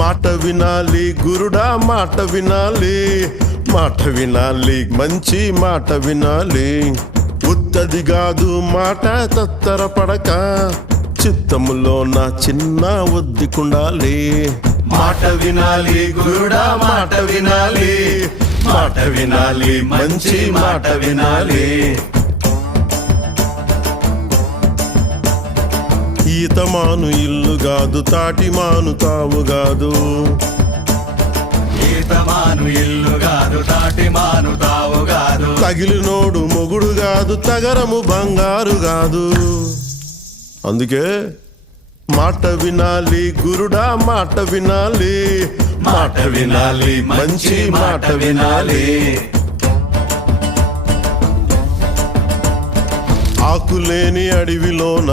మాట వినాలి గురుడా, మాట వినాలి, మాట వినాలి, మంచి మాట వినాలి. ఉత్తది కాదు మాట తత్తరపడక, చిత్తములో నా చిన్న ఒద్దికుండాలి. మాట వినాలి గురుడా, మాట వినాలి, మాట వినాలి, మంచి మాట వినాలి. ఈతమాను ఇల్లు కాదు, తాటిమాను తావు కాదు. ఈతమాను ఇల్లు కాదు, తాటిమాను తావు కాదు. తగిలినోడు మొగుడు కాదు, తగరము బంగారు కాదు. అందుకే మాట వినాలి గురుడా, మాట వినాలి, మాట వినాలి, మంచి మాట వినాలి. ఆకులేని అడవిలోన